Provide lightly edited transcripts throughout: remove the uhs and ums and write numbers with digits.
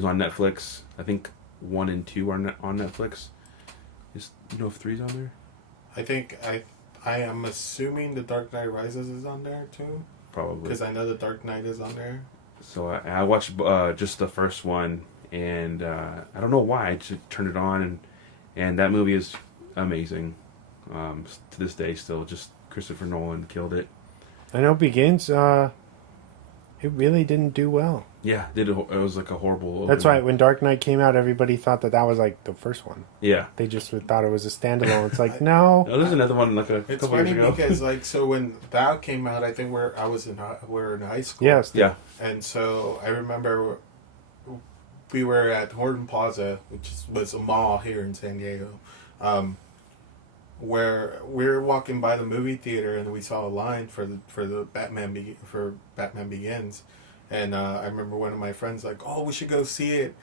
It's on Netflix. I think 1 and 2 are on Netflix. Is you know if 3's on there? I think I am assuming The Dark Knight Rises is on there too. Probably. Because I know The Dark Knight is on there. So I watched just the first one, and I don't know why I just turned it on, and that movie is amazing. To this day, still, just Christopher Nolan killed it. I know Begins. It really didn't do well. Yeah, it was like a horrible. That's why when Dark Knight came out, everybody thought that was like the first one. Yeah, they just thought it was a standalone. It's like no. Oh, there's another one like a it's couple funny years ago. because like so when that came out, I think we're in high school. Yes. Yeah. And so I remember we were at Horton Plaza, which was a mall here in San Diego, where we were walking by the movie theater and we saw a line for the Batman Begins, and I remember one of my friends like, "Oh, we should go see it,"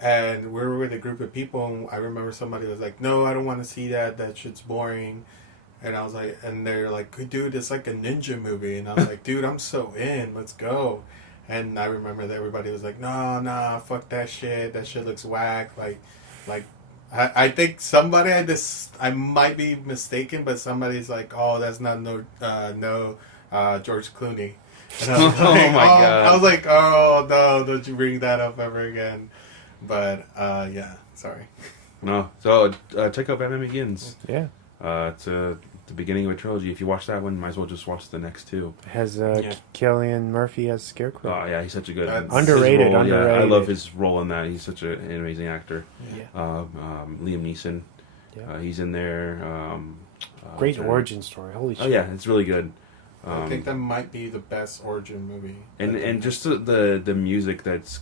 and we were with a group of people, and I remember somebody was like, "No, I don't want to see that. That shit's boring." And I was like, and they're like, "Dude, it's like a ninja movie," and I was like, "Dude, I'm so in. Let's go." And I remember that everybody was like, "No, fuck that shit. That shit looks whack." Like. I think somebody I might be mistaken, but somebody's like, "Oh, that's not George Clooney." And I was Oh my God. I was like, "Oh no, don't you bring that up ever again." But yeah, sorry. No, so check out Batman Begins. Yeah. It's the beginning of a trilogy. If you watch that one, might as well just watch the next two. It has Cillian Murphy as Scarecrow. Oh yeah, he's such a good underrated. Role, underrated. Yeah, I love his role in that. He's such an amazing actor. Yeah. Liam Neeson. Yeah. He's in there. Great origin story. Holy shit. Oh yeah, it's really good. I think that might be the best origin movie. And just the music it's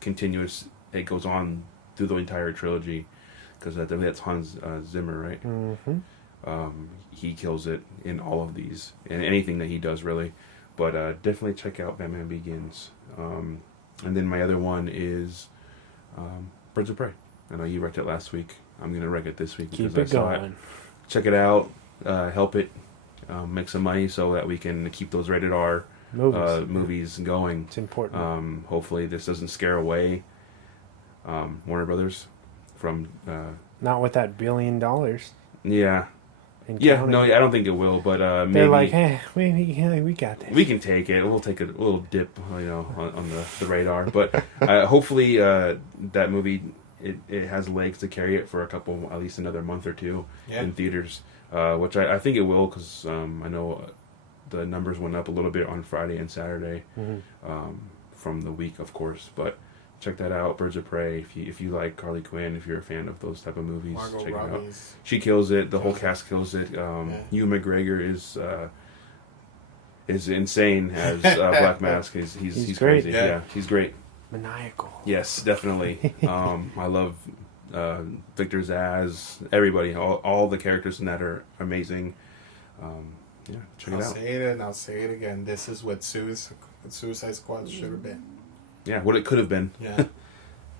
continuous. It goes on through the entire trilogy because that's Hans Zimmer, right? Mm-hmm. He kills it in all of these and anything that he does really, but definitely check out Batman Begins. And then my other one is Birds of Prey. I know you wrecked it last week. I'm gonna wreck it this week because I saw it. Check it out. Help it make some money so that we can keep those rated R movies going. It's important. Hopefully this doesn't scare away Warner Brothers from not with that $1 billion. Yeah. No, I don't think it will, but maybe they're like, hey, we got this. We can take it. We'll take a little dip, on the radar. But hopefully, that movie it has legs to carry it for at least another month or two in theaters, which I think it will because I know the numbers went up a little bit on Friday and Saturday from the week, of course, but. Check that out, Birds of Prey. If you like Harley Quinn, if you're a fan of those type of movies, Margot check Robbie's. it out. She kills it. The whole cast kills it. Ewan McGregor is insane as Black Mask. He's great. crazy. Yeah, he's great. Maniacal. Yes, definitely. I love Victor Zsasz. Everybody, all the characters in that are amazing. Check it out. I'll say it and I'll say it again. This is what Suicide Squad should have been. Yeah, what it could have been. Yeah.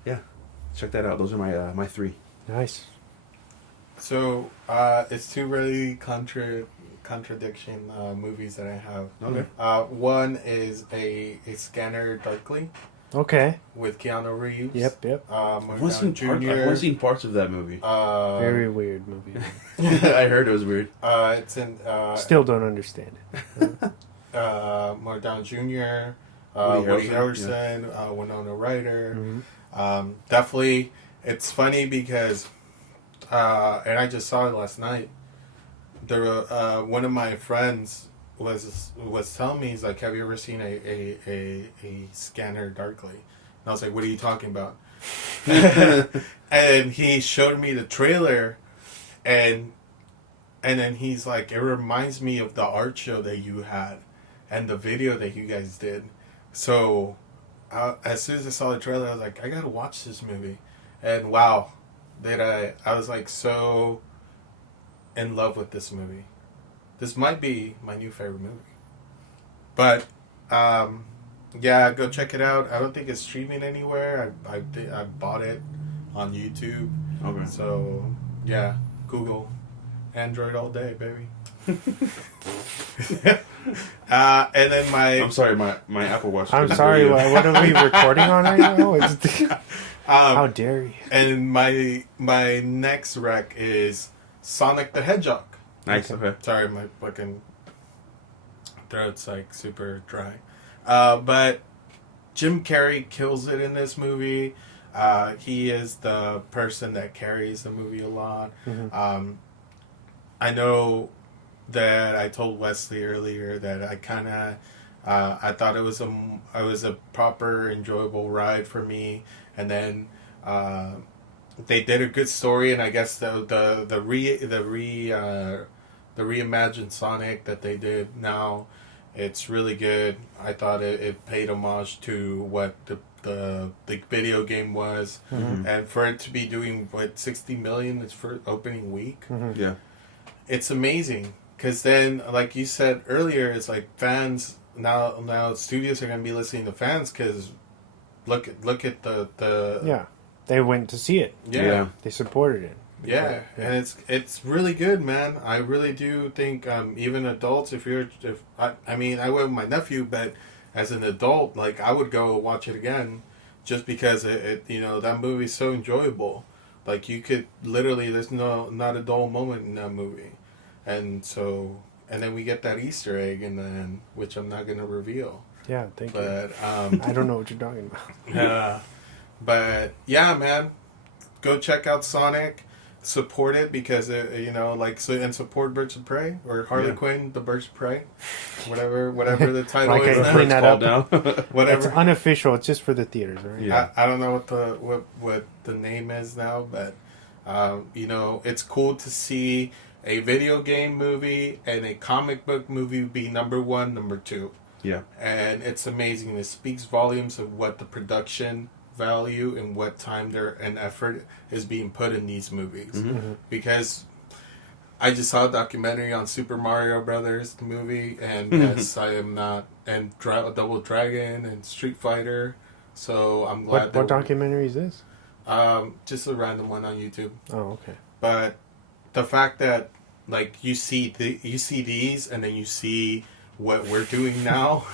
Yeah. Check that out. Those are my three. Nice. So, it's two really contradiction movies that I have. Okay. One is a Scanner Darkly. Okay. With Keanu Reeves. Yep. I've seen parts of that movie. Very weird movie. I heard it was weird. It's in... Still don't understand it. Mark Downey Jr., Woody Harrelson, Winona Ryder. Mm-hmm. Definitely, it's funny because, and I just saw it last night. There, one of my friends was telling me, he's like, "Have you ever seen a Scanner Darkly?" And I was like, "What are you talking about?" And he showed me the trailer, and then he's like, "It reminds me of the art show that you had, and the video that you guys did." So, as soon as I saw the trailer, I was like, I gotta watch this movie. And wow, I was like so in love with this movie. This might be my new favorite movie. But, yeah, go check it out. I don't think it's streaming anywhere. I bought it on YouTube. Okay. So, yeah, Google. Android all day, baby. And then I'm sorry, my Apple Watch. I'm couldn't sorry, hear you. what are we recording on right now? How dare you? and my next rec is Sonic the Hedgehog. Nice. Okay. Sorry, my fucking throat's like super dry. But Jim Carrey kills it in this movie. He is the person that carries the movie a lot. Mm-hmm. I know that I told Wesley earlier that I thought it was a proper enjoyable ride for me, and then they did a good story, and I guess the reimagined Sonic that they did now, it's really good. I thought it paid homage to what the video game was, and for it to be doing what 60 million is for opening week. Yeah. It's amazing, because then, like you said earlier, it's like fans now studios are going to be listening to fans, because look at the Yeah, they went to see it. yeah. They supported it. Yeah, and it's really good, man. I really do think even adults, I went with my nephew, but as an adult, like, I would go watch it again, just because it that movie's so enjoyable. Like, you could literally, there's not a dull moment in that movie, and then we get that Easter egg in the end, which I'm not going to reveal. Yeah, thank you. But I don't know what you're talking about. but yeah, man, go check out Sonic. Support it, because and support Birds of Prey, or Harley Quinn, the Birds of Prey, whatever the title Like, is. clean that up. Now. Whatever. It's unofficial. It's just for the theaters, right? Yeah. I don't know what the name is now, but it's cool to see a video game movie and a comic book movie be number one, number two. Yeah. And it's amazing. It speaks volumes of what the production value and what time and effort is being put in these movies. Mm-hmm. Because I just saw a documentary on Super Mario Brothers, the movie, and yes, I am not, and Double Dragon and Street Fighter. So I'm glad. What documentary is this? Just a random one on YouTube. Oh, okay. But the fact that, like, you see these, and then you see what we're doing now,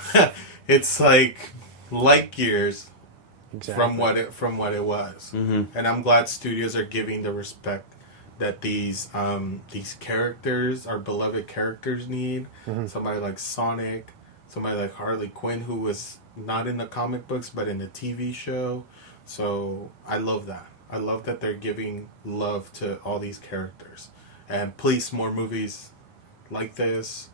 it's like light years. Exactly. From what it was, Mm-hmm. and I'm glad studios are giving the respect that these characters, our beloved characters, need. Mm-hmm. Somebody like Sonic, somebody like Harley Quinn, who was not in the comic books but in the TV show. So I love that. I love that they're giving love to all these characters, and please, more movies like this.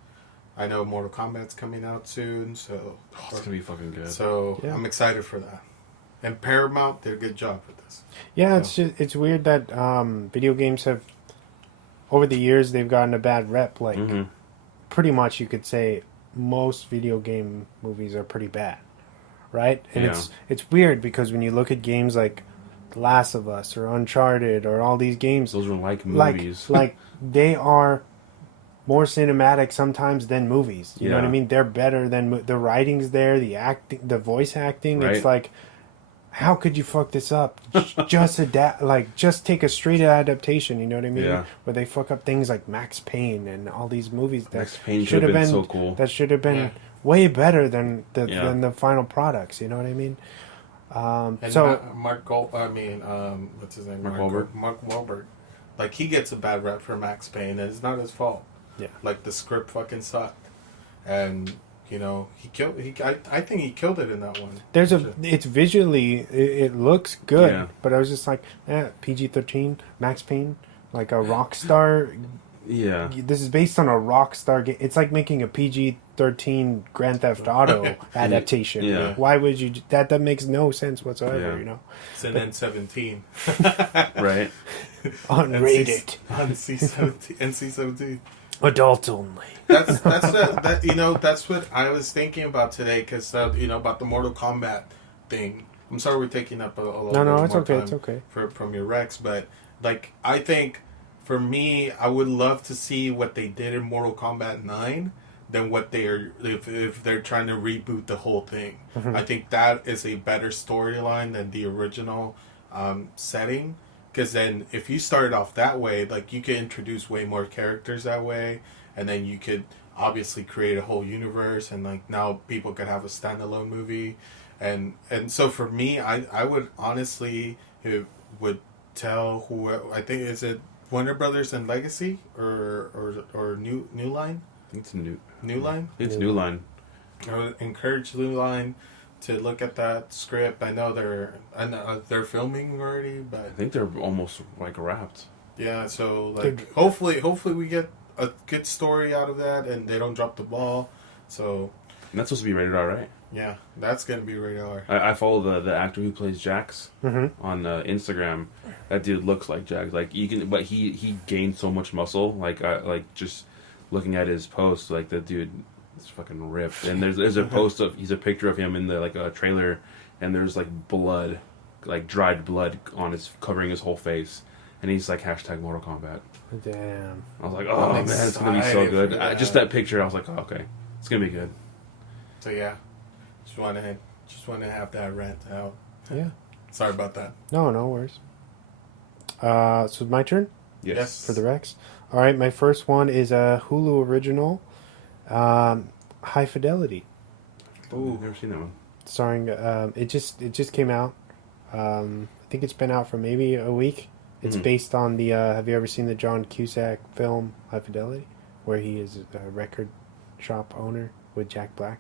I know Mortal Kombat's coming out soon, so It's gonna be fucking good. So Yeah. I'm excited for that. And Paramount did a good job with this. Yeah, it's weird that video games have, over the years, they've gotten a bad rep. Like, pretty much you could say most video game movies are pretty bad, right? And it's weird, because when you look at games like The Last of Us or Uncharted or all these games, Those are like movies. like they are more cinematic sometimes than movies. You know what I mean? They're better than the writing's there, the acting, the voice acting. Right. It's like, how could you fuck this up? Just take a straight adaptation. You know what I mean? Yeah. Where they fuck up things like Max Payne and all these movies that Max Payne should have been so cool. That should have been way better than the final products. You know what I mean? And so what's his name? Mark Wahlberg. Mark Wahlberg. Like, he gets a bad rep for Max Payne, and it's not his fault. Yeah. Like, the script fucking sucked, and I think he killed it in that one. It's visually, it looks good, Yeah. but I was just like, PG-13, Max Payne, like a rock star. Yeah. This is based on a rock star game. It's like making a PG-13 Grand Theft Auto adaptation. Yeah. Why would you? That makes no sense whatsoever. Yeah. You know, It's an N-17. Right. unrated, NC-17. adult only. That's what I was thinking about today, because about the Mortal Kombat thing. I'm sorry we're taking up a little No, bit it's more okay. time It's okay. from your Rex, but like, I think for me, I would love to see what they did in Mortal Kombat 9 than what they are if they're trying to reboot the whole thing. Mm-hmm. I think that is a better storyline than the original setting. Because then, if you started off that way, like, you could introduce way more characters that way, and then you could obviously create a whole universe, and like now people could have a standalone movie, and so for me, I would honestly would tell who I think is it Warner Brothers and Legacy or New Line. I think it's New Line. It's New Line. I would encourage New Line to look at that script. I know they're filming already, but I think they're almost like wrapped. Yeah, so like hopefully we get a good story out of that, and they don't drop the ball. So And that's supposed to be rated R, right? yeah, that's gonna be rated R. I follow the actor who plays Jax on Instagram. That dude looks like Jax. Like but he gained so much muscle. Like just looking at his posts, like the dude is fucking ripped. And there's a post he's a picture of him in the like a trailer, and there's like blood, like dried blood covering his whole face. And he's like #Mortal Kombat. Damn. I was like, oh man, it's gonna be so good. Just that picture, I was like, oh, okay, it's gonna be good. So yeah, just want to have that rant out. Yeah. Sorry about that. No worries. So my turn. Yes. For the Rex. All right, my first one is a Hulu original, High Fidelity. Ooh, never seen that one. Starring, it just came out. I think it's been out for maybe a week. It's based on the. Have you ever seen the John Cusack film High Fidelity, where he is a record shop owner with Jack Black?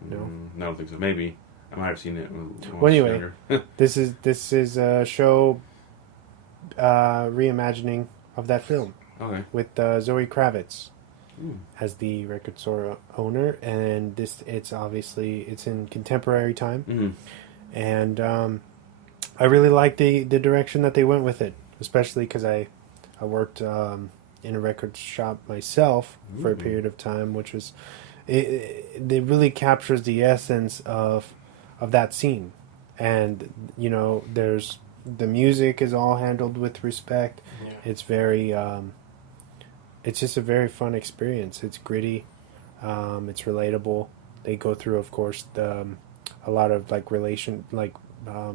No, I don't think so. Maybe I might have seen it. Well, anyway, this is a show reimagining of that film. Okay. With Zoe Kravitz as the record store owner, and it's in contemporary time, and I really like the direction that they went with it, especially because I worked in a record shop myself for a period of time, which was it really captures the essence of that scene, and there's the music is all handled with respect. Yeah. It's very it's just a very fun experience. It's gritty, it's relatable. They go through, of course, a lot of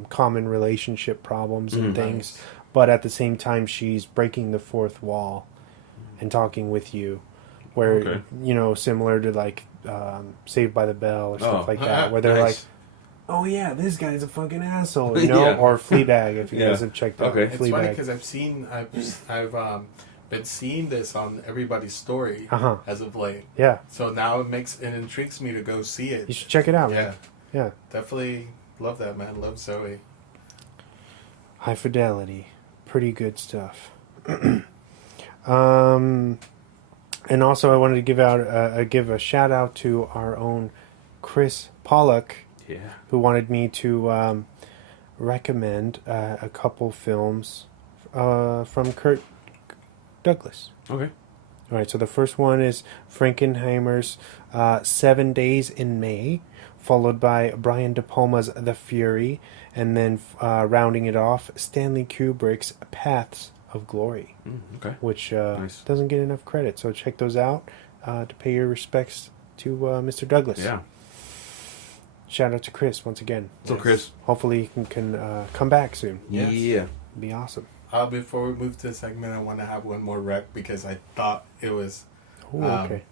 common relationship problems and things, but at the same time she's breaking the fourth wall and talking with you, where similar to like Saved by the Bell or stuff like that, where they're like, oh yeah, this guy's a fucking asshole, or Fleabag, if you guys have checked out. It's funny because I've been seeing this on everybody's story as of late. Yeah. So now it intrigues me to go see it. You should check it out. Yeah. Man. Yeah. Definitely love that, man. Love Zoe. High Fidelity, pretty good stuff. And also, I wanted to give a shout out to our own Chris Pollock. Yeah. Who wanted me to recommend a couple films from Kirk Douglas. Okay. All right, so the first one is Frankenheimer's 7 Days in May, followed by Brian De Palma's The Fury, and then rounding it off, Stanley Kubrick's Paths of Glory, which doesn't get enough credit. So check those out to pay your respects to Mr. Douglas. Yeah. Shout out to Chris once again. So Chris, hopefully he can come back soon. Yes. Yeah, it'd be awesome. Before we move to the segment, I want to have one more rec because I thought it was. Okay.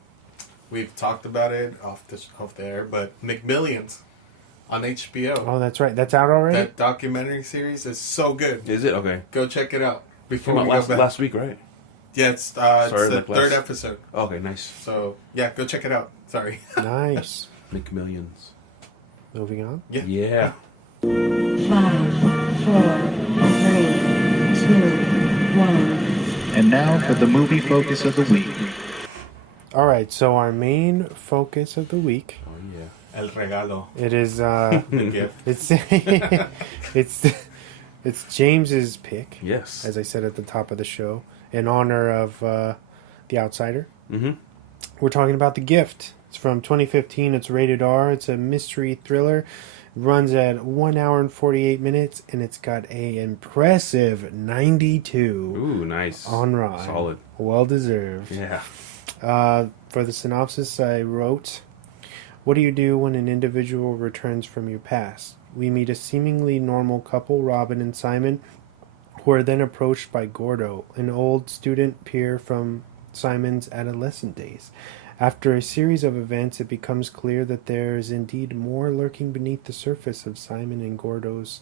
We've talked about it off the air, but McMillions on HBO. Oh, that's right. That's out already. That documentary series is so good. Is it? Okay. Go check it out. Before we go back. Last week, right? Yeah, it's the third episode. Okay, nice. So yeah, go check it out. Sorry. Nice. McMillions. Moving on. Yeah. 5, 4, 3, 2, 1. And now for the movie focus of the week. All right, so our main focus of the week. Oh yeah. El regalo. It is the it's gift. it's James's pick. Yes. As I said at the top of the show, in honor of The Outsider. Mm-hmm. We're talking about The Gift. It's from 2015. It's rated R. It's a mystery thriller. It runs at 1 hour and 48 minutes, and it's got a impressive 92. Ooh, nice. On Rotten. Solid. Well deserved. Yeah. For the synopsis, I wrote, what do you do when an individual returns from your past? We meet a seemingly normal couple, Robin and Simon, who are then approached by Gordo, an old student peer from Simon's adolescent days. After a series of events, it becomes clear that there is indeed more lurking beneath the surface of Simon and Gordo's